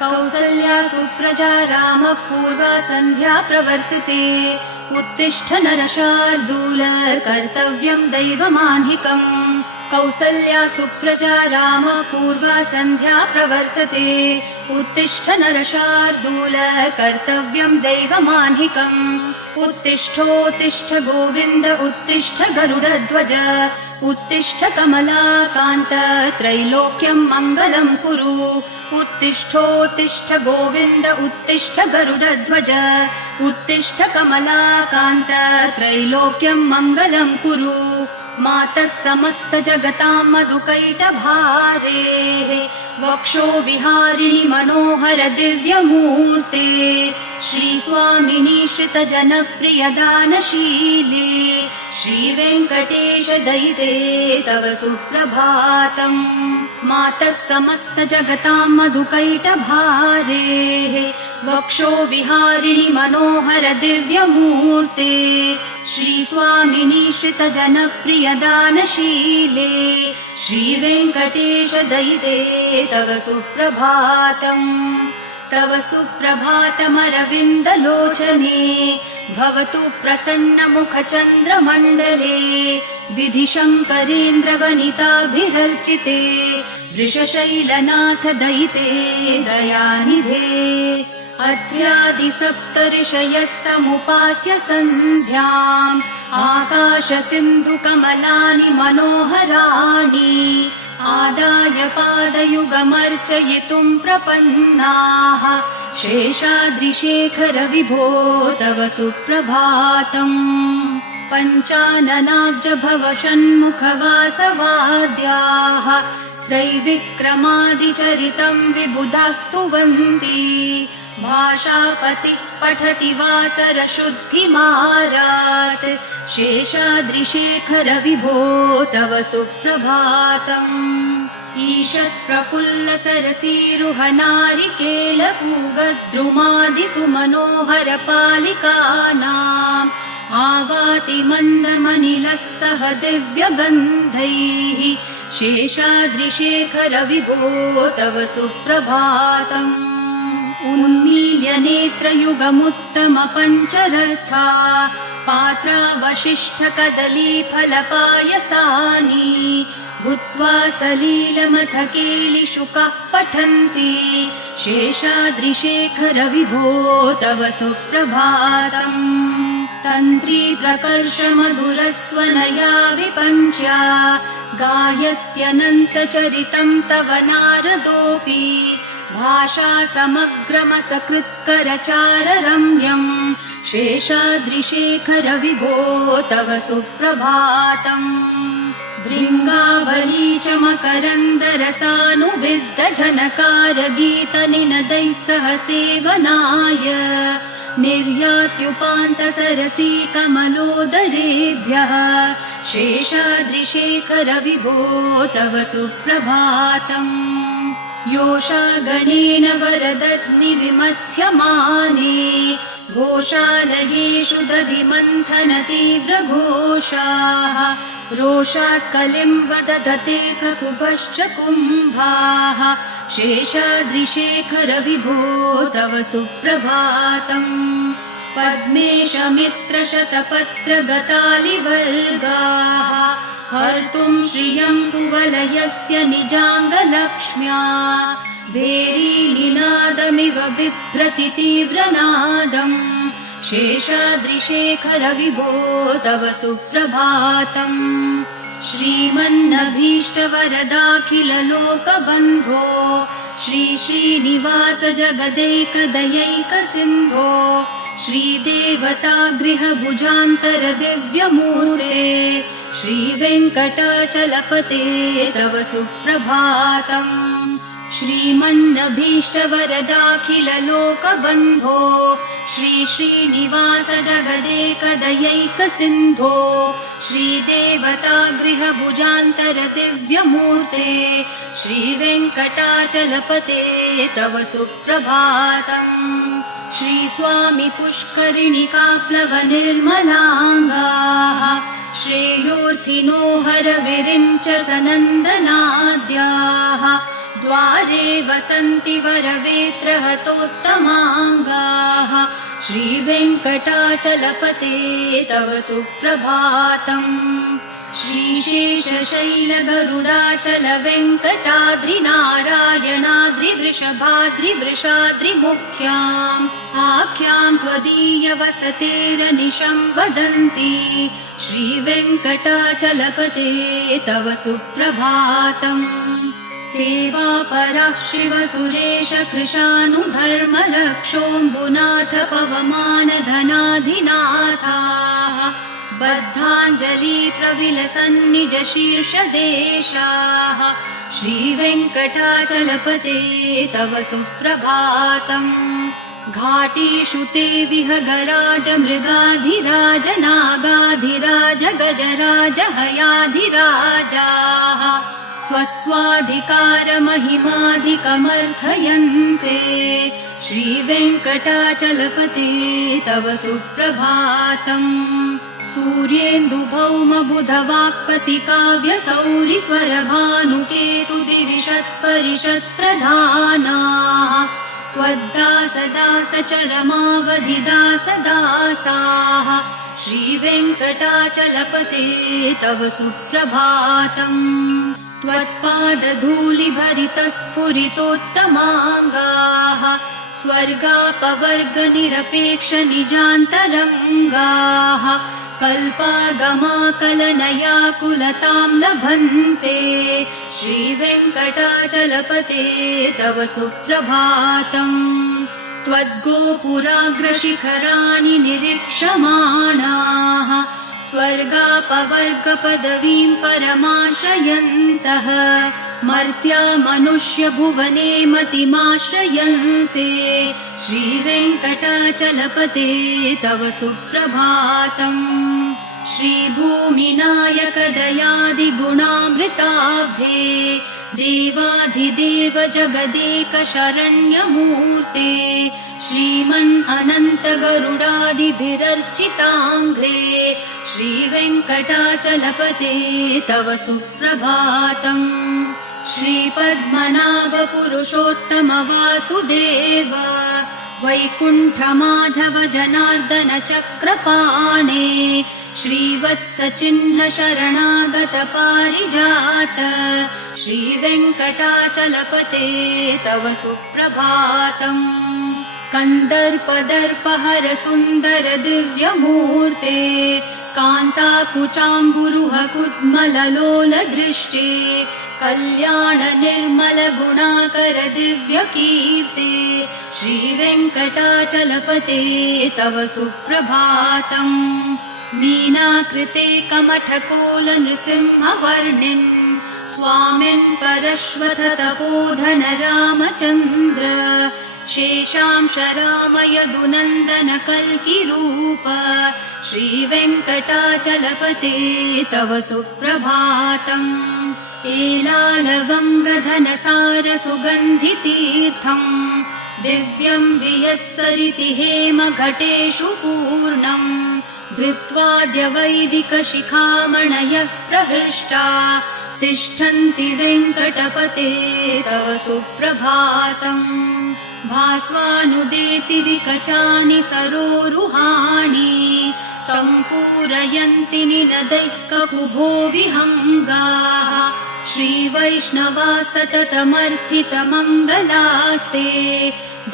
कौसल्या सुप्रजा रामपूर्वा सन्ध्या प्रवर्तते। उत्तिष्ठ नरशार्दूल कर्तव्यं दैवमान्हिकम्। कौसल्या सुप्रजा रामपूर्वा सन्ध्या प्रवर्तते। उत्तिष्ठ नरशार्दूल कर्तव्यं दैवमान्हिकम्। उत्तिष्ठोत्तिष्ठ गोविन्द उत्तिष्ठ गरुडध्वज। उत्तिष्ठ कमलाकान्त त्रैलोक्यं मङ्गलं कुरु। उत्तिष्ठोत्तिष्ठ गोविन्द उत्तिष्ठ गरुडध्वज। उत्तिष्ठ कमलाकान्त त्रैलोक्यं मङ्गलं कुरु। मातः समस्त जगतां मधुकैटभारेः वक्षो विहारिणि मनोहर दिव्यमूर्ते। श्रीस्वामिनि श्रित जनप्रिय दानशीले श्रीवेङ्कटेश दयिते तव सुप्रभातम्। मातः समस्त जगतां मधुकैटभारेः वक्षो विहारिणि मनोहर दिव्यमूर्ते। श्रीस्वामिनि श्रित जनप्रिय दानशीले श्रीवेङ्कटेश दयिते तव सुप्रभातम्। तव सुप्रभातमरविन्दलोचने भवतु प्रसन्नमुखचन्द्रमण्डले। विधिशङ्करेन्द्रवनिताभिरर्चिते वृषशैलनाथ दयिते दयानिधे। अद्यादिसप्तऋषयः समुपास्य सन्ध्याम् आकाशसिन्धुकमलानि मनोहराणि आदाय पादयुगमर्चयितुम् प्रपन्नाः। शेषाद्रिशेखर विभो तव सुप्रभातम्। पञ्चाननाब्ज भव षण्मुखवासवाद्याः त्रैविक्रमादिचरितम् विबुधास्तुवन्ति। भाषापतिः पठति वासरशुद्धिमारात् शेषाद्रिशेखर विभो तव सुप्रभातम्। ईषत्प्रफुल्ल सरसीरुहनारिकेलपूगद्रुमादिसु मनोहर पालिकानाम् आवाति मन्दमनिलः सह दिव्यगन्धैः शेषाद्रिशेखर विभो तव सुप्रभातम्। उन्मील्य नेत्रयुगमुत्तम पञ्चरस्था पात्रावशिष्ठ कदली फलपायसानि भूत्वा सलीलमथकेलिशुकाः पठन्ति शेषाद्रिशेखर विभो तव सुप्रभातम्। तन्त्री प्रकर्ष मधुरस्वनया विपञ्च्या गायत्यनन्तचरितं तव नारदोऽपि भाषा समग्रमसकृत्करचाररम्यम् शेषाद्रिशेखर विभो तव सुप्रभातम्। भृङ्गावली च मकरन्दरसानुविद्ध झनकार गीतनिनदैः सह सेवनाय निर्यात्युपान्त सरसी कमलोदरेभ्यः शेषाद्रिशेखर विभो तव सुप्रभातम्। योषागणेन वरदग्नि विमथ्यमाने घोषालयेषु दधिमन्थन तीव्रघोषाः रोषात् कलिं वदधते ककुभश्च कुम्भाः शेषाद्रिशेखर विभो तव सुप्रभातम्। पद्मेशमित्रशतपत्रगतालिवर्गाः हर्तुम् श्रियम् कुवलयस्य निजाङ्गलक्ष्म्या भेरीनिनादमिव बिभ्रति तीव्रनादम् शेषाद्रिशेखर विभो तव सुप्रभातम्। श्रीमन्नभीष्टवरदाखिल लोकबन्धो श्री श्रीनिवास जगदैकदयैक सिन्धो श्रीदेवतागृहभुजान्तर दिव्यमूर्ते श्रीवेङ्कटाचलपते तव सुप्रभातम्। श्रीमन्नभीष्टवरदाखिललोकबन्धो श्री श्रीनिवास जगदेकदयैकसिन्धो श्रीदेवतागृहभुजान्तरदिव्यमूर्ते श्रीवेङ्कटाचलपते तव सुप्रभातम्। श्रीस्वामी पुष्करिणिकाप्लवनिर्मलाङ्गाः श्रेयोर्थिनो हरविरिञ्च सनन्दनाद्याः द्वारे वसन्ति वरवेत्रहतोत्तमाङ्गाः श्रीवेङ्कटाचलपते तव सुप्रभातम्। श्रीशेषशैलगरुडाचलवेङ्कटाद्रिनारायणाद्रिवृषभाद्रिवृषाद्रिमुख्याम् आख्याम् त्वदीयवसतेरनिशम् वदन्ति श्रीवेङ्कटाचलपते तव सुप्रभातम्। सेवापराः शिवसुरेश कृशानुधर्मरक्षोऽम्बुनाथ पवमानधनाधिनाथाः बद्धाञ्जलि प्रविलसन्निज शीर्षदेशाः श्रीवेङ्कटाचलपते तव सुप्रभातम्। घाटीषु ते विहगराज मृगाधिराज नागाधिराज गजराज हयाधिराजाः स्वस्वाधिकारमहिमाधिकमर्थयन्ते श्रीवेङ्कटाचलपते तव सुप्रभातम्। सूर्येन्दुभौमबुधवाक्पतिकाव्यसौरिस्वरभानुकेतुदिविषत्परिषत्प्रधानाः त्वद्दासदासचरमावधिदासदासाः श्रीवेङ्कटाचलपते तव सुप्रभातम्। त्वत्पादधूलिभरितस्फुरितोत्तमाङ्गाः स्वर्गापवर्गनिरपेक्षनिजान्तरङ्गाः कल्पागमाकलनयाकुलतां लभन्ते श्रीवेङ्कटाचलपते तव सुप्रभातम्। त्वद्गोपुराग्रशिखराणि निरीक्षमाणाः स्वर्गापवर्गपदवीं परमाश्रयन्तः मर्त्या मनुष्यभुवने मतिमाश्रयन्ते श्रीवेङ्कटाचलपते तव सुप्रभातम्। श्रीभूमिनायकदयादिगुणामृताब्धे देवाधिदेव जगदेकशरण्यमूर्ते श्रीमन् अनन्तगरुडादिभिरर्चिताङ्घ्रे श्रीवेङ्कटाचलपते तव सुप्रभातम्। श्रीपद्मनाभपुरुषोत्तम वासुदेव वैकुण्ठमाधव जनार्दन चक्रपाणे श्रीवत्सचिह्न शरणागत पारिजात श्रीवेङ्कटाचलपते तव सुप्रभातम्। कन्दर्पदर्पहर सुन्दर दिव्यमूर्ते कान्ताकुचाम्बुरुह कुद्मललोल दृष्टे कल्याण निर्मल गुणाकर दिव्यकीर्ते श्रीवेङ्कटाचलपते तव सुप्रभातम्। मीनाकृते कमठकोल नृसिंहवर्णिन् स्वामिन् परश्वथ तपोधन रामचन्द्र शेषांश रामयदुनन्दन कल्किरूप श्रीवेङ्कटाचलपते तव सुप्रभातम्। एलालवङ्गधनसार सुगन्धितीर्थम् दिव्यं वियत्सरिति हेमघटेषु पूर्णम् धृत्वाद्यवैदिकशिखामणयः प्रहृष्टा तिष्ठन्ति वेङ्कटपते तव सुप्रभातम्। भास्वानुदेति विकचानि सरोरुहाणि सम्पूरयन्ति निनदैः ककुभो विहङ्गाः श्रीवैष्णवा सततमर्थितमङ्गलास्ते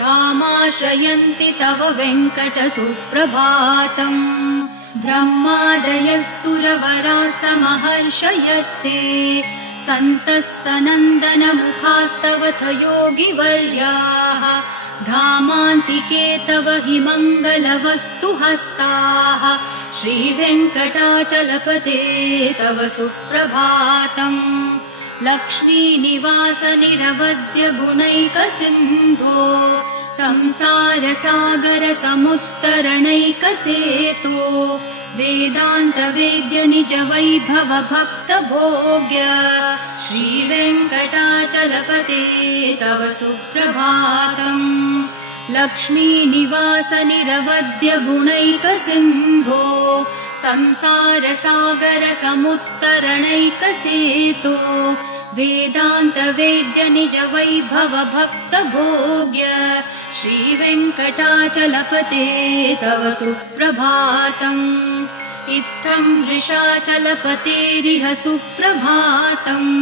धामाश्रयन्ति तव वेङ्कट सुप्रभातम्। ब्रह्मादयः सुरवराः समहर्षयस्ते सन्तः सनन्दनमुखास्तव योगिवर्याः धामान्तिके तव हि मङ्गलवस्तुहस्ताः श्रीवेङ्कटाचलपते तव सुप्रभातम्। लक्ष्मीनिवास निरवध्य गुणैकसिन्धो संसारसागर समुत्तरणैकसेतो वेदान्त वेद्य निज वैभव भक्त भोग्य श्रीवेङ्कटाचलपते तव सुप्रभातम् लक्ष्मीनिवास निरवध्य गुणैकसिन्धो संसारसागर समुत्तरणैकसेतो वेदान्त वेद्य निज वैभव भक्त भोग्य श्रीवेङ्कटाचलपते तव सुप्रभातम् इत्थं वृषाचलपतेरिह सुप्रभातम्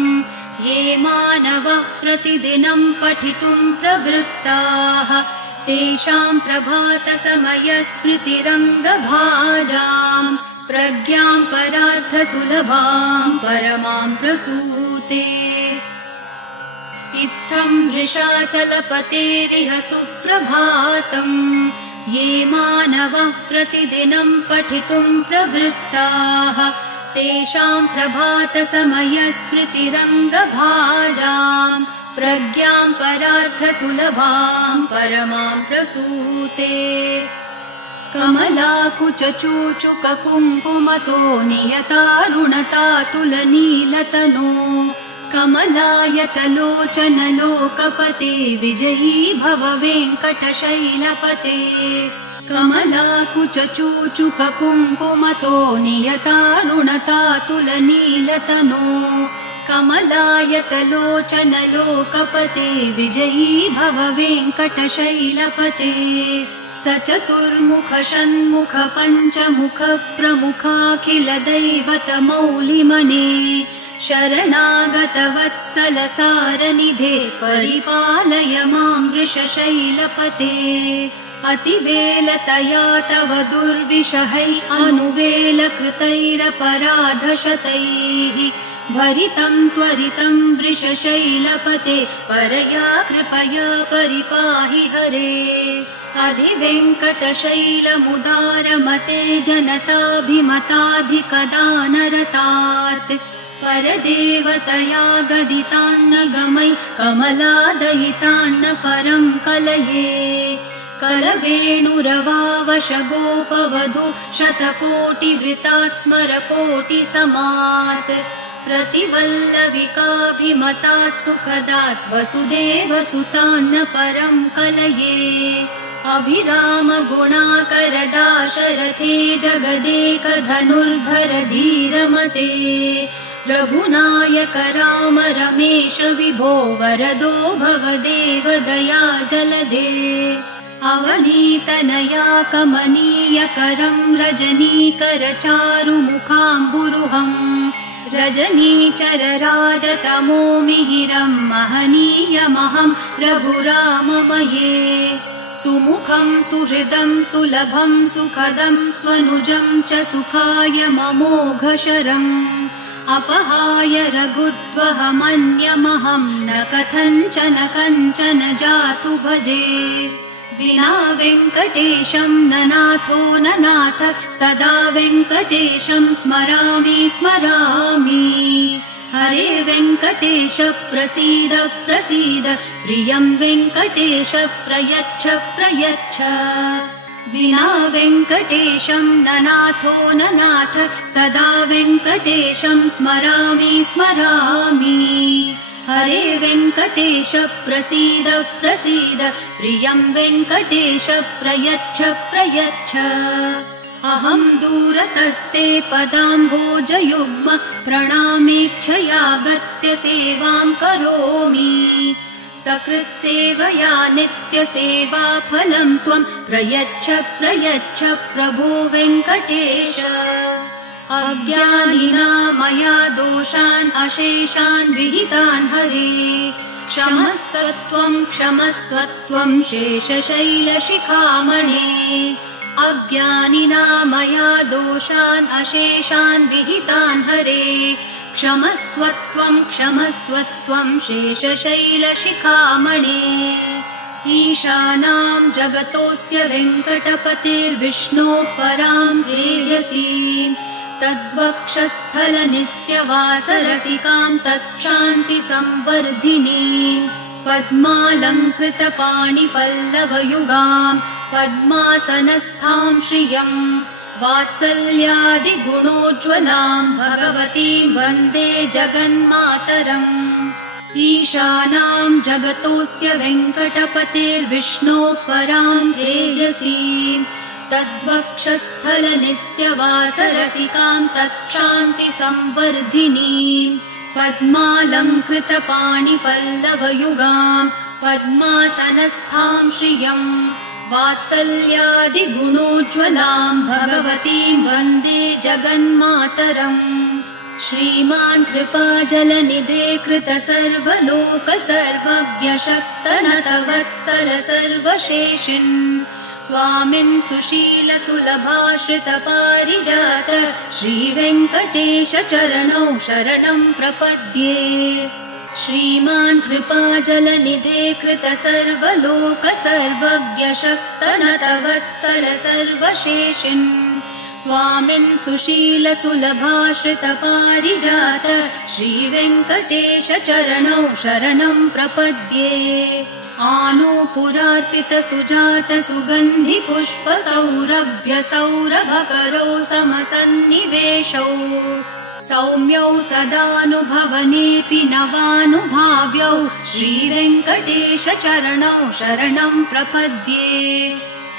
ये मानवः प्रतिदिनं पठितुं प्रवृत्ताः तेषां प्रभातसमयस्मृतिरङ्गभाजाम् प्रज्ञां परार्थसुलभां परमां प्रसूते इत्थं वृषाचलपतेरिह सुप्रभातम् ये मानवः प्रतिदिनं पठितुं प्रवृत्ताः तेषां प्रभातसमयस्मृतिरङ्गभाजाम् प्रज्ञां परार्थसुलभां परमां प्रसूते कमलाकुचूचुककुङ्कुमतो नियतारुणतातुलनीलतनो कमलायतलोचनलोकपते विजयी भव वेङ्कटशैलपते कमलाकुचूचुककुङ्कुमतो नियतारुणतातुलनीलतनो कमलायतलोचनलोकपते विजयी भव वेङ्कटशैलपते सचतुर्मुख षण्मुख पञ्चमुख प्रमुखाखिल दैवतमौलिमने शरणागत वत्सल सारनिधे परिपालय मां वृषशैलपते अतिवेलतया तव दुर्विषहै अनुवेलकृतैरपराधशतैः भरितं त्वरितं वृषशैलपते परया कृपया परिपाहि हरे अधिवेङ्कटशैलमुदारमते जनताभिमताधिकदानरतात् परदेवतया गदितान्न गमै कमलादयितान्न परं कलये कलवेणुरवावशगोपवधू शतकोटिवृतात् स्मरकोटिसमात् प्रतिवल्लविकाभिमतात् सुखदात् वसुदेवसुतान्न परं कलये अभिराम गुणाकरदाशरथे जगदेकधनुर्धर धीरमते रघुनायक राम रमेश विभो वरदो भवदेव दया जलदे अवनीतनया कमनीयकरं रजनीकर चारुमुखाम्बुरुहम् रजनीचर राजतमो मिहिरं महनीयमहं रघुराममये सुमुखं सुहृदं सुलभं सुखदं स्वनुजं च सुखाय ममोघशरम् अपहाय रघुत्वहमन्यमहं न कथञ्चन कञ्चन जातु भजे विना वेङ्कटेशं न नाथो न नाथ सदा वेङ्कटेशं स्मरामि स्मरामि हरे वेङ्कटेश प्रसीद प्रसीद प्रियं वेङ्कटेश प्रयच्छ प्रयच्छ विना वेङ्कटेशं न नाथो न नाथ सदा वेङ्कटेशं स्मरामि स्मरामि हरे वेङ्कटेश प्रसीद प्रसीद प्रियं वेङ्कटेश प्रयच्छ प्रयच्छ अहं दूरतस्ते पदाम्भोजयुग्म प्रणामेच्छयागत्य सेवां करोमि सकृत्सेवया नित्यसेवाफलं त्वं प्रयच्छ प्रयच्छ प्रभो वेङ्कटेश अज्ञानिना मया दोषान् अशेषान् विहितान् हरे क्षमस्व त्वं शेषशैलशिखामणे अज्ञानिना मया दोषान् अशेषान् विहितान् हरे क्षमस्व त्वं शेषशैलशिखामणे ईशानां जगतोऽस्य वेङ्कटपतेर्विष्णोः परां प्रेयसीं तद्वक्षस्थलनित्यवासरसिकां तत्क्षान्तिसंवर्धिनीं पद्मालङ्कृतपाणिपल्लवयुगां पद्मासनस्थां श्रियं वात्सल्यादिगुणोज्ज्वलां भगवतीं वन्दे जगन्मातरम् ईशानां जगतोऽस्य वेङ्कटपतेर्विष्णोः परां प्रेयसीं तद्वक्षस्थलनित्यवासरसिकां तत्क्षान्तिसंवर्धिनीं पद्मालङ्कृतपाणिपल्लवयुगां पद्मासनस्थां श्रियं वात्सल्यादिगुणोज्ज्वलां भगवतीं वन्दे जगन्मातरम् श्रीमान् कृपाजलनिधे कृत सर्वलोक सर्वज्ञशक्तनतवत्सल सर्वशेषिन् स्वामिन् सुशील सुलभाश्रित पारिजात श्रीवेङ्कटेश चरणौ शरणं प्रपद्ये श्रीमान् कृपाजलनिधे कृत सर्वलोक सर्वज्ञशक्तनतवत्सल सर्वशेषिन् स्वामिन् सुशील सुलभाश्रित पारिजात श्रीवेङ्कटेश चरणौ शरणं प्रपद्ये आनूपुरार्पित सुजात सुगन्धि पुष्प सौरभ्य सौरभकरो समसन्निवेशौ सौम्यौ सदानुभवनेऽपि नवानुभाव्यौ श्रीवेङ्कटेश चरणौ शरणं प्रपद्ये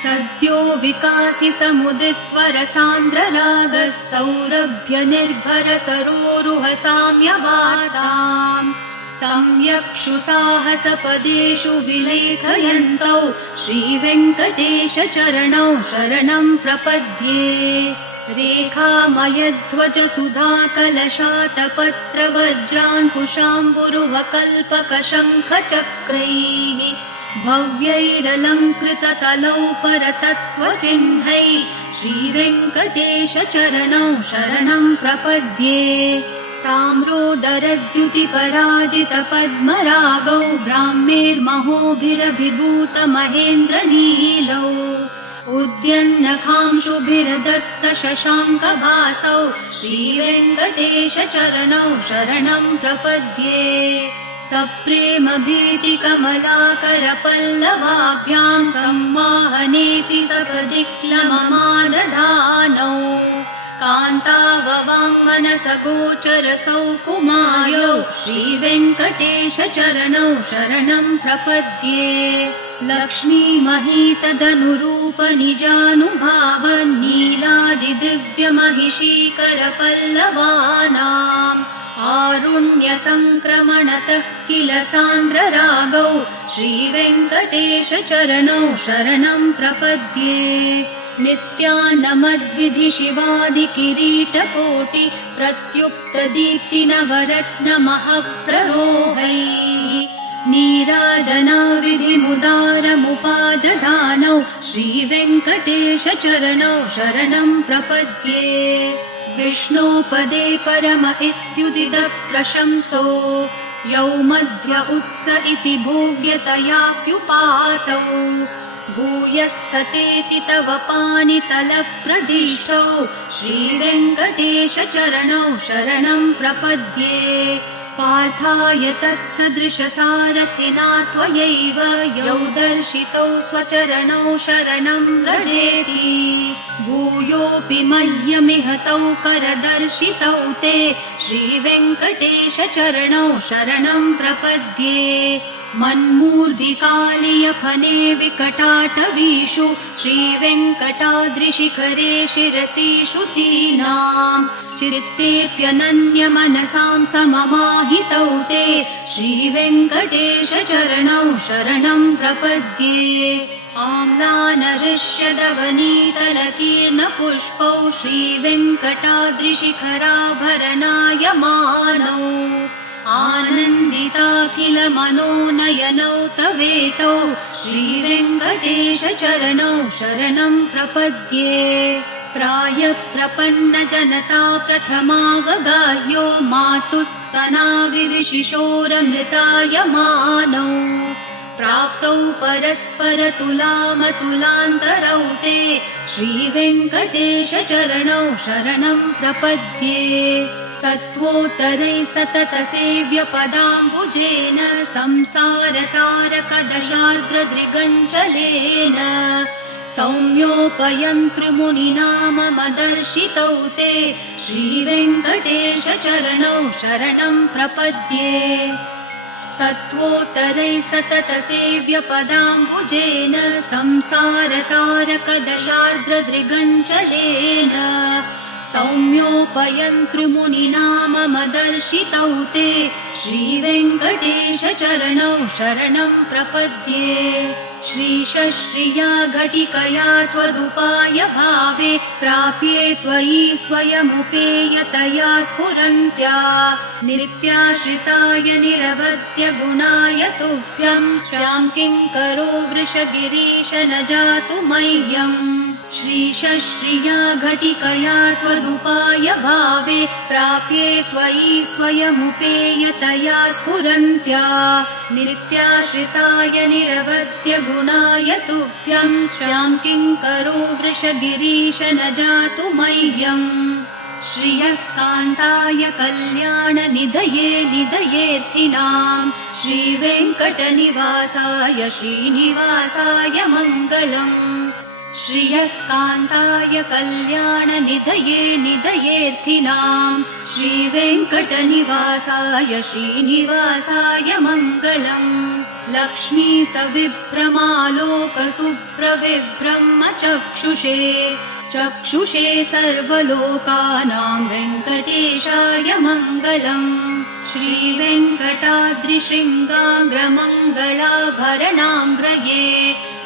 सद्यो विकासि समुदित्वर सान्द्ररागः सौरभ्य निर्भर सरोरुह साम्यवार्ताम् सम्यक्षु साहसपदेषु विलेखयन्तौ श्रीवेङ्कटेश चरणौ शरणं प्रपद्ये रेखामयध्वज सुधाकलशातपत्र वज्राङ्कुशाम्बुरुह कल्पकशङ्खचक्रैः भव्यैरलङ्कृततलौ परतत्त्वचिह्नैः श्रीवेङ्कटेश चरणौ शरणं प्रपद्ये ताम्रोदरद्युतिपराजित पद्मरागौ ब्राह्मेर्महोभिरभिभूत महेन्द्रनीलौ उद्यन्नखांशुभिर्दस्त शशाङ्कभासौ श्रीवेङ्कटेश चरणौ शरणं प्रपद्ये सप्रेम भीतिकमलाकर पल्लवाभ्यां संवाहनेऽपि सपदिक्लममादधानौ कान्ताववाङ्मनसगोचरसौ कुमार्यौ श्रीवेङ्कटेश चरणौ शरणं प्रपद्ये लक्ष्मीमहीतदनुरूप निजानुभाव नीलादिदिव्यमहिषीकर पल्लवानाम् आरुण्यसङ्क्रमणतः किल सान्द्ररागौ श्रीवेङ्कटेश चरणौ शरणं प्रपद्ये नित्यानमद्विधि शिवादिकिरीटकोटि प्रत्युक्तदीप्तिनवरत्नमःप्ररोहैः नीराजनाविधिमुदारमुपादधानौ श्रीवेङ्कटेश चरणौ शरणं प्रपद्ये विष्णोपदे परम इत्युदित प्रशंसो यौ मध्य उत्स इति भोग्यतयाप्युपातौ भूयस्ततेति तव पाणितलप्रदिष्टौ श्रीवेङ्कटेश चरणौ शरणं प्रपद्ये पार्थाय तत्सदृशसारथिना त्वयैव यौ दर्शितौ स्वचरणौ शरणं व्रजेति भूयोऽपि मह्यमिह तौ करदर्शितौ ते श्रीवेङ्कटेश चरणौ शरणं प्रपद्ये मन्मूर्धिकालियफने विकटाटवीषु श्रीवेङ्कटाद्रिशिखरे शिरसि श्रुतीनाम् चित्तेऽप्यनन्यमनसां सममाहितौ ते श्रीवेङ्कटेश चरणौ शरणं प्रपद्ये आम्लानहृष्यदवनीतलकीर्णपुष्पौ श्रीवेङ्कटाद्रिशिखराभरणायमानौ आनन्दिताखिल मनोनयनौ तवेतौ श्रीवेङ्कटेश चरणौ शरणं प्रपद्ये प्रायप्रपन्न जनता प्रथमावगाह्यो मातुस्तनाविविशिशोरमृतायमानौ प्राप्तौ परस्परतुलामतुलान्तरौ ते श्रीवेङ्कटेशचरणौ शरणं प्रपद्ये सत्त्वोत्तरै सततसेव्यपदाम्बुजेन संसारतारकदशार्द्रदृगञ्चलेन सौम्योपयन्तृमुनिना मम ते श्रीवेङ्कटेशचरणौ शरणं प्रपद्ये सत्त्वोत्तरै सततसेव्यपदाम्बुजेन संसारतारकदशार्द्रदृगञ्चलेन सौम्योपयन्तृमुनिना मम ते श्रीवेङ्कटेशचरणौ शरणं प्रपद्ये श्रीशश्रिया घटिकया त्वदुपाय भावे प्राप्ये त्वयि स्वयमुपेयतया स्फुरन्त्या नित्याश्रिताय निरवद्य गुणाय तुभ्यं श्यां किङ्करो वृषगिरीश न जातु मह्यम् श्रीशश्रिया घटिकया त्वदुपाय भावे प्राप्ये त्वयि स्वयमुपेयतया स्फुरन्त्या नित्याश्रिताय निरवद्य गुणाय तुभ्यं श्यां किङ्करो वृषगिरीश न जातु मह्यम् श्रियः कान्ताय कल्याणनिधये निधयेऽर्थिनां श्रीवेङ्कटनिवासाय श्रीनिवासाय मङ्गलम् श्रियः कान्ताय कल्याणनिधये निधयेऽर्थिनां श्रीवेङ्कटनिवासाय श्रीनिवासाय मङ्गलम् लक्ष्मी सविभ्रमालोकसुप्रविभ्रमचक्षुषे चक्षुषे सर्वलोकानां वेङ्कटेशाय मङ्गलम् श्रीवेङ्कटाद्रिशृङ्गाग्रमङ्गलाभरणाङ्ग्रये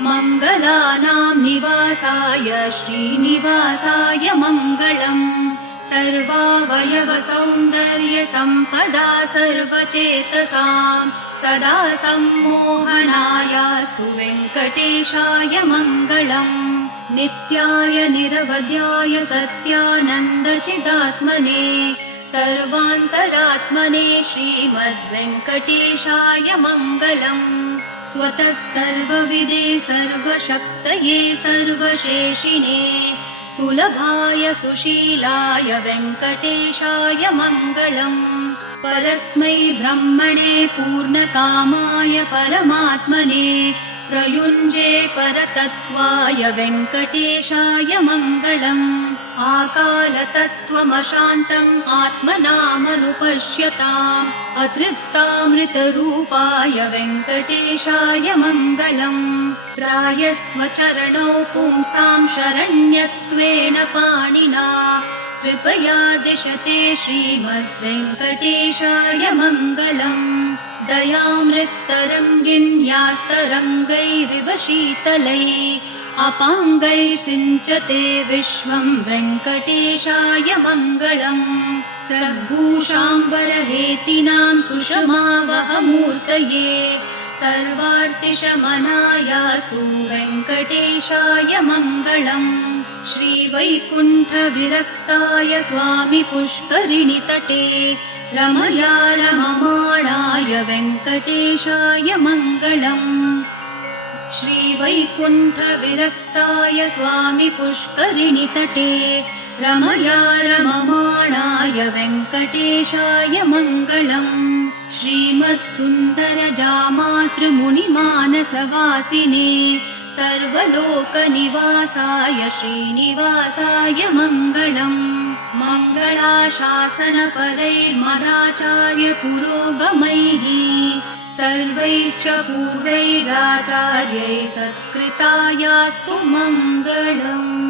मङ्गलानां निवासाय श्रीनिवासाय मङ्गलम् सर्वावयवसौन्दर्यसम्पदा सर्वचेतसां सदा सम्मोहनायास्तु वेङ्कटेशाय मङ्गलम् नित्याय निरवध्याय सत्यानन्दचिदात्मने सर्वान्तरात्मने श्रीमद्वेङ्कटेशाय मङ्गलम् स्वतः सर्वविदे सर्वशक्तये सर्वशेषिणे सुलभाय सुशीलाय वेङ्कटेशाय मङ्गलम् परस्मै ब्रह्मणे पूर्णकामाय परमात्मने प्रयुञ्जे परतत्त्वाय वेङ्कटेशाय मङ्गलम् आकालतत्त्वमशान्तम् आत्मनामनुपश्यताम् अतृप्तामृतरूपाय वेङ्कटेशाय मङ्गलम् प्रायस्वचरणौ पुंसां शरण्यत्वेन पाणिना कृपया दिशते श्रीमद्वेङ्कटेशाय मङ्गलम् दयामृत्तरङ्गिन्यास्तरङ्गैरिव शीतलैः अपाङ्गैः सिञ्चते विश्वं वेङ्कटेशाय मङ्गलम् सद्भूषाम्बरहेतिनां सुषमावहमूर्तये सर्वार्तिशमनायास्तु वेङ्कटेशाय मङ्गलम् श्रीवैकुण्ठविरक्ताय स्वामि पुष्करिणितटे रमया रममाणाय वेङ्कटेशाय मङ्गलम् श्रीवैकुण्ठविरक्ताय स्वामि पुष्करिणितटे रमया रममाणाय वेङ्कटेशाय मङ्गलम् श्रीमत्सुन्दरजामातृमुनिमानसवासिने सर्वलोकनिवासाय श्रीनिवासाय मङ्गलम् मङ्गलाशासनपरैर्मदाचार्य पुरोगमैः सर्वैश्च पूर्वैराचार्यैः सत्कृतायास्तु मङ्गलम्।